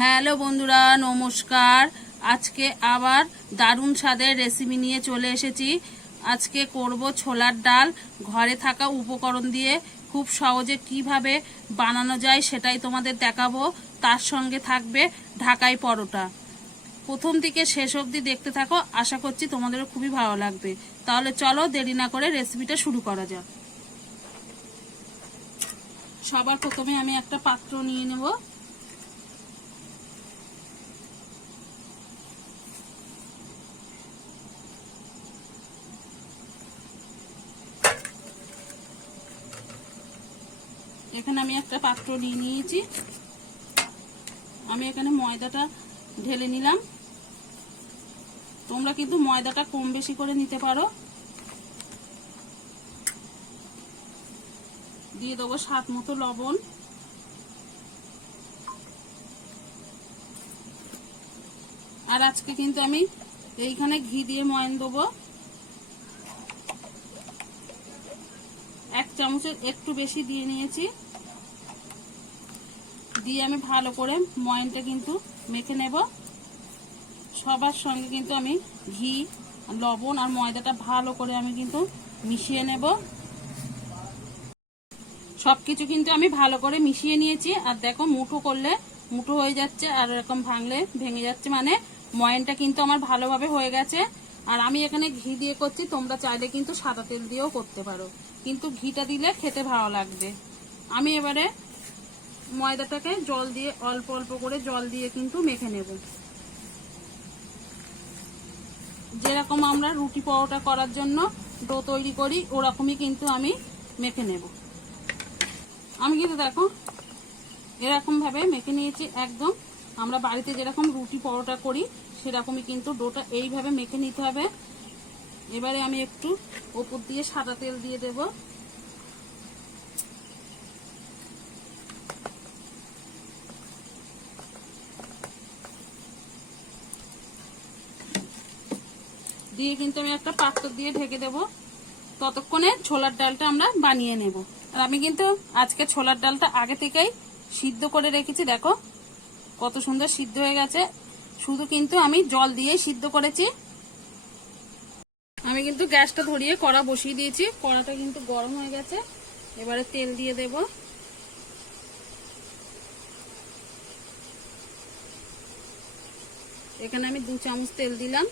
Hello বন্ধুরা, নমস্কার। আজকে আবার দারুণ স্বাদের রেসিপি নিয়ে চলে এসেছি। আজকে করব ছোলার ডাল। ঘরে থাকা উপকরণ দিয়ে খুব সহজে কিভাবে বানানো যায় সেটাই তোমাদের দেখাবো। তার সঙ্গে থাকবে ঢাকাই পরোটা। প্রথম থেকে শেষ অবধি দেখতে থাকো, আশা করছি তোমাদেরও খুবই ভালো লাগবে। তাহলে চলো দেরি না করে রেসিপিটা শুরু করা যাক। সবার প্রথমে আমি একটা পাত্র নিয়ে নেব। এখানে আমি একটা পাত্র নিয়ে নিয়েছি। আমি এখানে ময়দাটা ঢেলে নিলাম। তোমরা কিন্তু ময়দাটা কম বেশি করে নিতে পারো। দিয়ে দেবো স্বাদ মতো লবণ। আর আজকে কিন্তু আমি এইখানে ঘি দিয়ে ময়ান দেবো। 1 চামচের একটু বেশি দিয়ে নিয়েছি। দিয়ে আমি ভালো করে ময়ানটা কিন্তু মেখে নেব। সবার সঙ্গে কিন্তু আমি ঘি, লবণ আর ময়দাটা ভালো করে আমি কিন্তু মিশিয়ে নেব। সবকিছু কিন্তু আমি ভালো করে মিশিয়ে নিয়েছি। আর দেখো, মুঠো করলে মুঠো হয়ে যাচ্ছে, আর এরকম ভাঙলে ভেঙে যাচ্ছে, মানে ময়ানটা কিন্তু আমার ভালোভাবে হয়ে গেছে। আর আমি এখানে ঘি দিয়ে করছি, তোমরা চাইলে কিন্তু সাদা তেল দিয়েও করতে পারো, কিন্তু ঘিটা দিলে খেতে ভালো লাগবে। আমি এবারে ময়দাটাকে জল দিয়ে অল্প অল্প করে জল দিয়ে কিন্তু মেখে নেব। যেরকম আমরা রুটি পরোটা করার জন্য ডো তৈরি করি, ওরকমই কিন্তু আমি মেখে নেব। আমি কিন্তু দেখো এরকম ভাবে মেখে নিয়েছি। একদম আমরা বাড়িতে যেরকম রুটি পরোটা করি সেরকমই কিন্তু ডোটা এইভাবে মেখে নিতে হবে। এবারে আমি একটু ওপর দিয়ে সাদা তেল দিয়ে দেব। দিয়ে কিন্তু আমি একটা পাত্র দিয়ে ঢেকে দেব। ততক্ষণে ছোলার ডালটা আমরা বানিয়ে নেব। আর আমি কিন্তু আজকে ছোলার ডালটা আগে থেকেই সিদ্ধ করে রেখেছি। দেখো কত সুন্দর সিদ্ধ হয়ে গেছে। শুধু কিন্তু আমি জল দিয়ে সিদ্ধ করেছি। আমি কিন্তু গ্যাসটা ধরিয়ে কড়া বসিয়ে দিয়েছি। কড়াটা কিন্তু গরম হয়ে গেছে। এবারে তেল দিয়ে দেব। এখানে আমি 2 চামচ তেল দিলাম।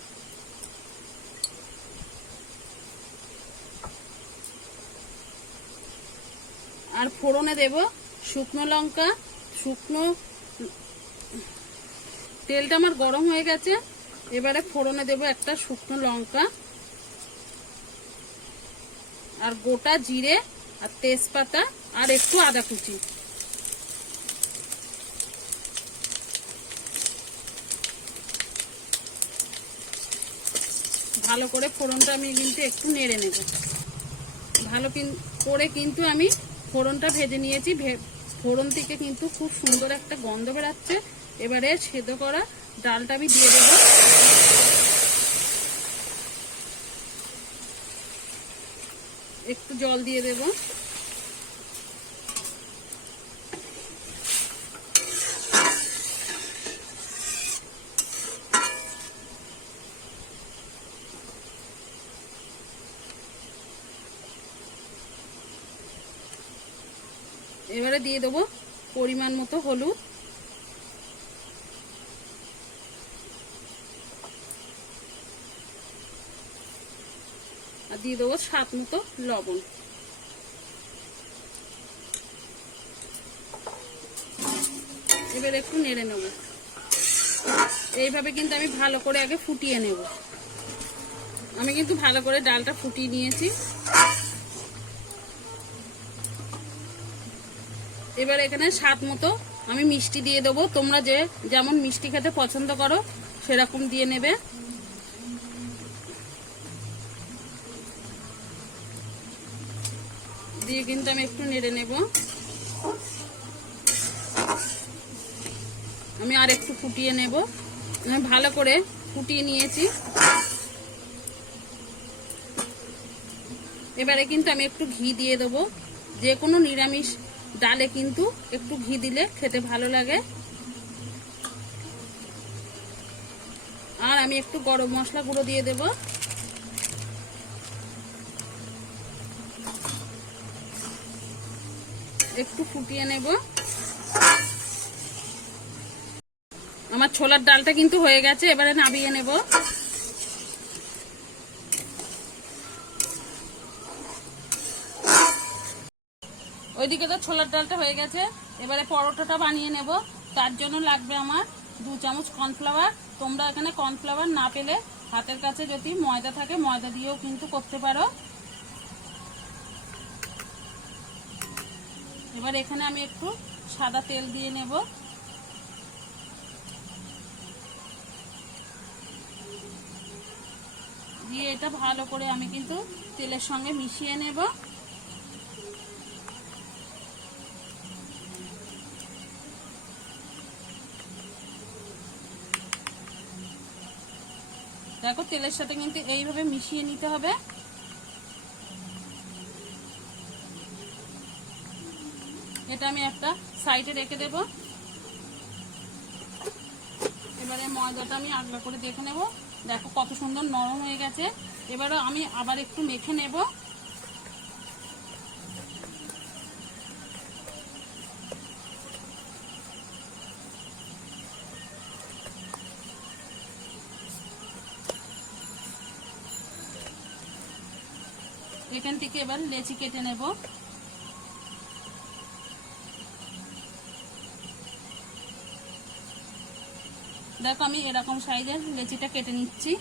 আর ফোড়নে দেব শুকনো লঙ্কা। তেলটা আমার গরম হয়ে গেছে। এবারে ফোড়নে দেব একটা শুকনো লঙ্কা আর গোটা জিরে আর তেজপাতা আর একটু আদা কুচি। ভালো করে ফোড়নটা আমি কিন্তু একটু নেড়ে নেব। ভালো করে কিন্তু আমি ফোড়নটা ভেজে নিয়েছি। ফোড়ন থেকে কিন্তু খুব সুন্দর একটা গন্ধ বেরাচ্ছে। এবারে সেদ্ধ করা ডালটা আমি দিয়ে দেব। একটু জল দিয়ে দেব। এবারে দিয়ে দেবো পরিমাণ মতো হলুদ। আর দিয়ে দেবো স্বাদ মতো লবণ। এবার একটু নেড়ে নেব। এইভাবে কিন্তু আমি ভালো করে আগে ফুটিয়ে নেব। আমি কিন্তু ভালো করে ডালটা ফুটিয়ে নিয়েছি। এবার এখানে স্বাদ মতো আমি মিষ্টি দিয়ে দেবো। তোমরা যেমন মিষ্টি খেতে পছন্দ করো সেরকম দিয়ে নেবে। দিয়ে কিন্তু আমি একটু নেড়ে নেব। আমি আর একটু ফুটিয়ে নেব। আমি ভালো করে ফুটিয়ে নিয়েছি। এবারে কিন্তু আমি একটু ঘি দিয়ে দেবো। যে কোনো নিরামিষ ডালে কিন্তু একটু ঘি দিলে খেতে ভালো লাগে। আর আমি একটু গরম মশলা গুঁড়ো দিয়ে দেব। একটু ফুটিয়ে নেব। আমার ছোলার ডালটা কিন্তু হয়ে গেছে, এবারে নামিয়ে নেব। ওইদিকে তো ছোলার ডালটা হয়ে গেছে, এবারে পরোটাটা বানিয়ে নেব। তার জন্য লাগবে আমার 2 চামচ কর্নফ্লাওয়ার। তোমরা এখানে কর্নফ্লাওয়ার না পেলে হাতের কাছে যদি ময়দা থাকে ময়দা দিয়েও কিন্তু করতে পারো। এবার এখানে আমি একটু সাদা তেল দিয়ে নেব। দিয়ে এটা ভালো করে আমি কিন্তু তেলের সঙ্গে মিশিয়ে নেব। দেখো তেলের সাথে কিন্তু এইভাবে মিশিয়ে নিতে হবে। এটা আমি একটা সাইডে রেখে দেব। এবারে ময়দাটা আমি আগলা করে দেখে নেব। দেখো কত সুন্দর নরম হয়ে গেছে। এবারে আমি আবার একটু মেখে নেব। এখান থেকে এবার লেচি কেটে নেব। দেখো আমি এরকম সাইজের লেচিটা কেটে নিচ্ছি।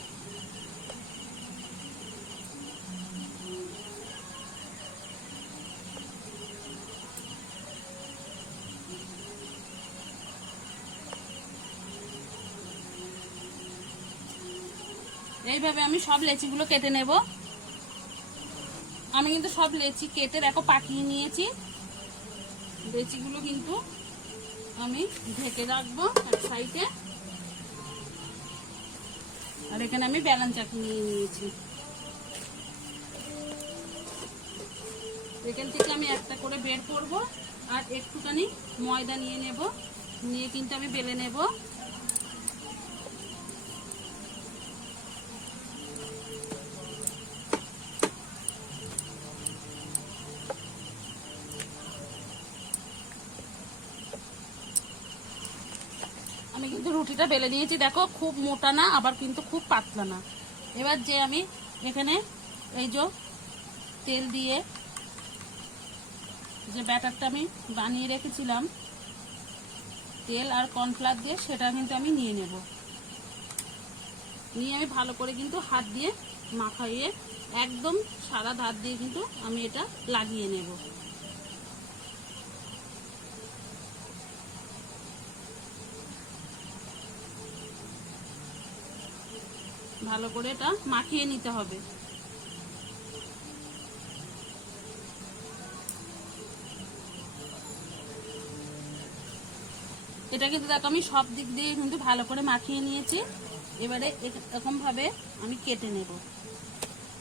এইভাবে আমি সব লেচিগুলো কেটে নেব। আমি কিন্তু সব লেচি কেটে দেখো পাকিয়ে নিয়েছি। লেচিগুলো কিন্তু আমি ঢেকে রাখবো এক সাইডে। আর এখানে আমি বেলন চাটনি নিয়ে নিয়েছি। এখান থেকে আমি একটা করে বের করব আর একটুখানি ময়দা নিয়ে নেব। নিয়ে কিন্তু আমি বেলে নেব। আমি কিন্তু রুটিটা বেলে নিয়েছি। দেখো খুব মোটা না আবার কিন্তু খুব পাতলা না। এবার যে আমি এখানে এই যে তেল দিয়ে যে ব্যাটারটা আমি বানিয়ে রেখেছিলাম তেল আর কর্নফ্লাওয়ার দিয়ে, সেটা কিন্তু আমি নিয়ে নেব। নিয়ে আমি ভালো করে কিন্তু হাত দিয়ে মাখাইয়ে একদম সারা ধার দিয়ে কিন্তু আমি এটা লাগিয়ে নেব। ভালো করে এটা মাখিয়ে নিতে হবে। এটা কিন্তু দেখো আমি সব দিক দিয়ে কিন্তু ভালো করে মাখিয়ে নিয়েছি। এবারে এরকম ভাবে আমি কেটে নেব।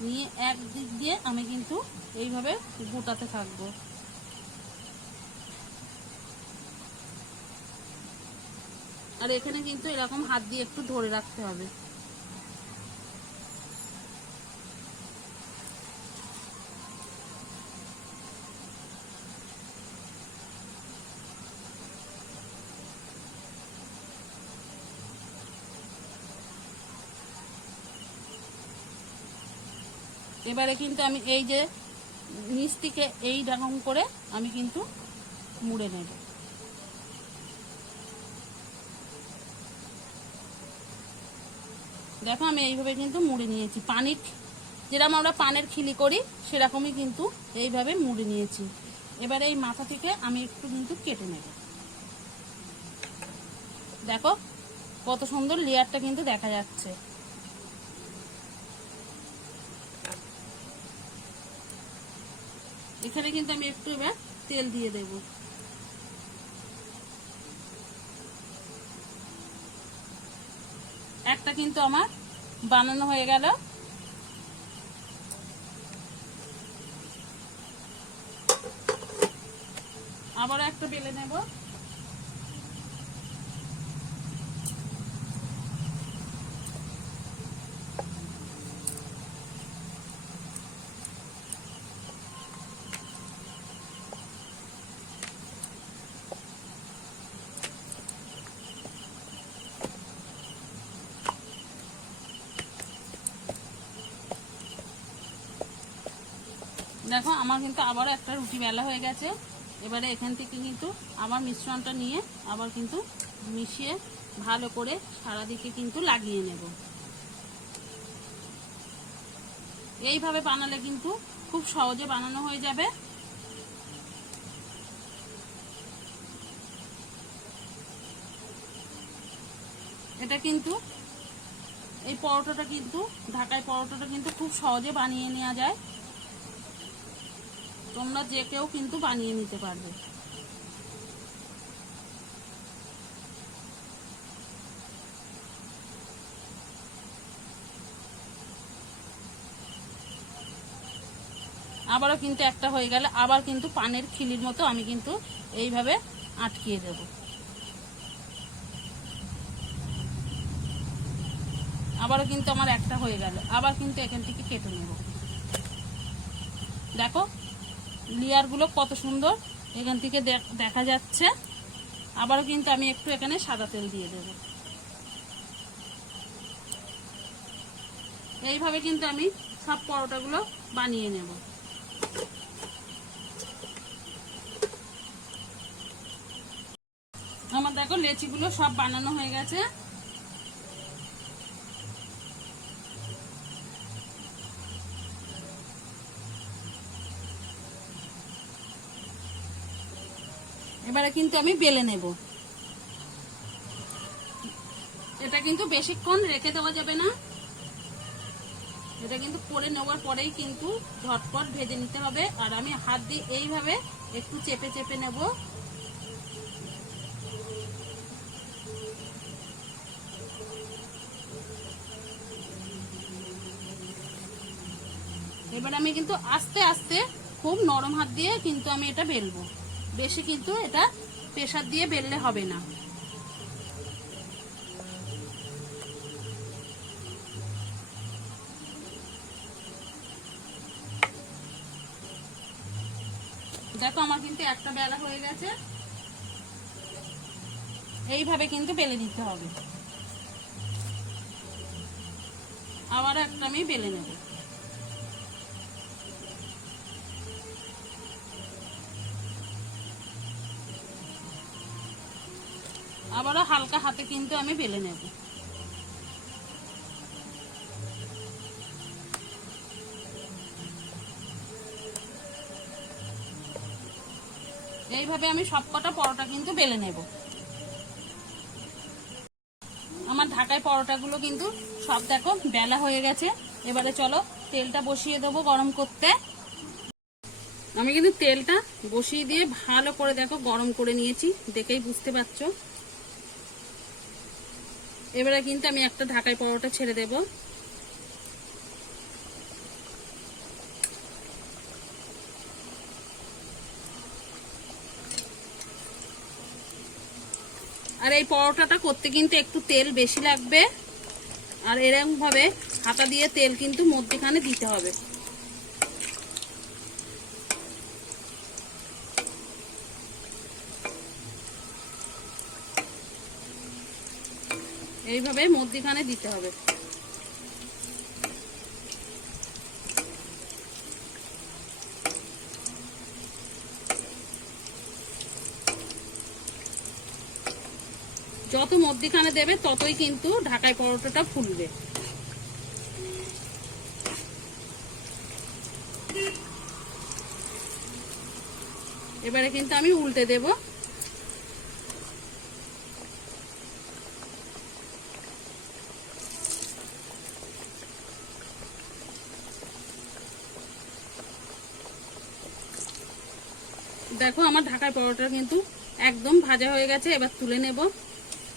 নিয়ে এক দিক দিয়ে আমি কিন্তু এইভাবে গোটাতে থাকবো। আর এখানে কিন্তু এরকম হাত দিয়ে একটু ধরে রাখতে হবে। এবারে কিন্তু আমি এই যে নিচ থেকে এই রকম করে আমি কিন্তু মুড়ে নেব। দেখো আমি এইভাবে কিন্তু মুড়ে নিয়েছি। পানির যেরকম আমরা পানের খিলি করি সেরকমই কিন্তু এইভাবে মুড়ে নিয়েছি। এবারে এই মাথা থেকে আমি একটু কিন্তু কেটে নেব। দেখো কত সুন্দর লেয়ারটা কিন্তু দেখা যাচ্ছে। এখানে কিন্তু আমি একটু এবার তেল দিয়ে দেব। একটা কিন্তু আমার বানানো হয়ে গেল। আবার একটা বেলে নেব। দেখো আমার কিন্তু আবারও একটা রুটি বেলা হয়ে গেছে। এবারে এখান থেকে কিন্তু আবার মিশ্রণটা নিয়ে আবার কিন্তু মিশিয়ে ভালো করে সারাদিকে কিন্তু লাগিয়ে নেব। এইভাবে বানালে কিন্তু খুব সহজে বানানো হয়ে যাবে। এটা কিন্তু এই পরোটাটা কিন্তু ঢাকাই পরোটাটা কিন্তু খুব সহজে বানিয়ে নেওয়া যায়। তোমরা যে কেউ কিন্তু বানিয়ে নিতে পারবে। আবারও কিন্তু একটা হয়ে গেলে আবার কিন্তু পানের খিলির মতো আমি কিন্তু এইভাবে আটকিয়ে দেব। আবারও কিন্তু আমার একটা হয়ে গেল, আবার কিন্তু এখান থেকে কেটে নেব। দেখো লেয়ারগুলো কত সুন্দর এখান থেকে দেখা যাচ্ছে। আবারও কিন্তু আমি একটু এখানে সাদা তেল দিয়ে দেব। এইভাবে কিন্তু আমি সব পরোটাগুলো বানিয়ে নেব। আমার দেখো লেচিগুলো সব বানানো হয়ে গেছে। এবারে কিন্তু আমি বেলে নেব। এটা কিন্তু বেশিক্ষণ রেখে দেওয়া যাবে না, এটা কিন্তু করে নেওয়ার পরেই কিন্তু ঝটপট ভেজে নিতে হবে। আর আমি হাত দিয়ে এইভাবে একটু চেপে চেপে নেব। এবার আমি কিন্তু আস্তে আস্তে খুব নরম হাত দিয়ে কিন্তু আমি এটা বেলবো। বেশি কিন্তু এটা প্রেসার দিয়ে বেললে হবে না। দেখো আমার কিন্তু একটা বেলা হয়ে গেছে। এইভাবে কিন্তু বেলে নিতে হবে। আবার একটা আমি বেলে নেব। আবারও হালকা হাতে কিন্তু আমি বেলে নেব। এইভাবে আমি সবকটা পরোটা কিন্তু বেলে নেব। আমার ঢাকায় পরোটাগুলো কিন্তু সব দেখো বেলা হয়ে গেছে। এবারে চলো তেলটা বসিয়ে দেবো গরম করতে। আমি কিন্তু তেলটা বসিয়ে দিয়ে ভালো করে দেখো গরম করে নিয়েছি, দেখেই বুঝতে পারছো। এবারে কিন্তু আমি একটা ঢাকাই পরোটা ছেড়ে দেব। আর এই পরোটাটা করতে কিন্তু একটু তেল বেশি লাগবে। আর এরকম ভাবে হাতা দিয়ে তেল কিন্তু মধ্যখানে দিতে হবে। এইভাবে মধ্যখানে দিতে হবে। যত মধ্যখানে দেবে ততই কিন্তু ঢাকাই পরোটাটা ফুলবে। এবারে কিন্তু আমি উল্টে দেব। দেখো আমার ঢাকাই পরোটা কিন্তু একদম ভাজা হয়ে গেছে। এবার তুলে নেব।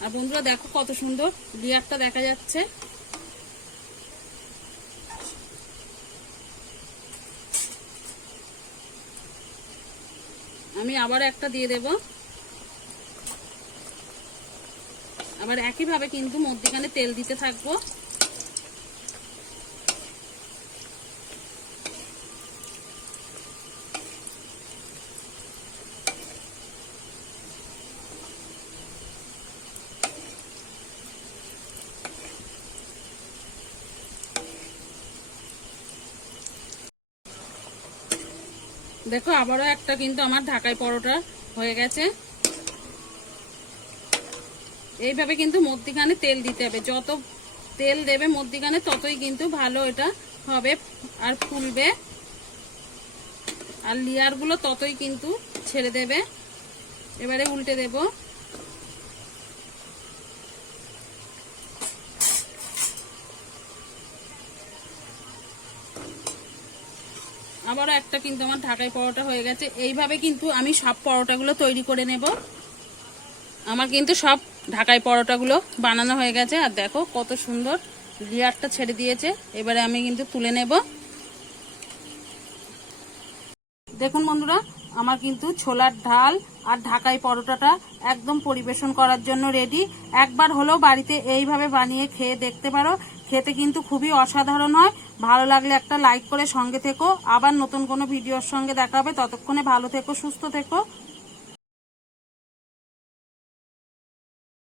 আর বন্ধুরা দেখো কত সুন্দর লেয়ারটা দেখা যাচ্ছে। আমি আবার একটা দিয়ে দেব। আবার একইভাবে কিন্তু মধ্যখানে তেল দিতে থাকবো। দেখো আবারও একটা কিন্তু আমার ঢাকাই পরোটা হয়ে গেছে। এইভাবে কিন্তু মধ্যিখানে তেল দিতে হবে, যত তেল দেবে মধ্যিখানে ততই কিন্তু ভালো এটা হবে আর ফুলবে, আর লেয়ারগুলো ততই কিন্তু ছেড়ে দেবে। এবারে উল্টে দেব। আবারও একটা কিন্তু আমার ঢাকাই পরোটা হয়ে গেছে। এইভাবে কিন্তু আমি সব পরোটাগুলো তৈরি করে নেব। আমার কিন্তু সব ঢাকাই পরোটাগুলো বানানো হয়ে গেছে, আর দেখো কত সুন্দর লেয়ারটা ছেড়ে দিয়েছে। এবারে আমি কিন্তু তুলে নেব। দেখুন বন্ধুরা, আমার কিন্তু ছোলার ডাল আর ঢাকাই পরোটাটা একদম পরিবেশন করার জন্য রেডি। একবার হলেও বাড়িতে এইভাবে বানিয়ে খেয়ে দেখতে পারো, খেতে কিন্তু খুবই অসাধারণ হয়। ভালো লাগলে একটা লাইক করে সঙ্গে থেকো। আবার নতুন কোনো ভিডিওর সঙ্গে দেখা হবে, ততক্ষণে ভালো থেকো, সুস্থ থেকো।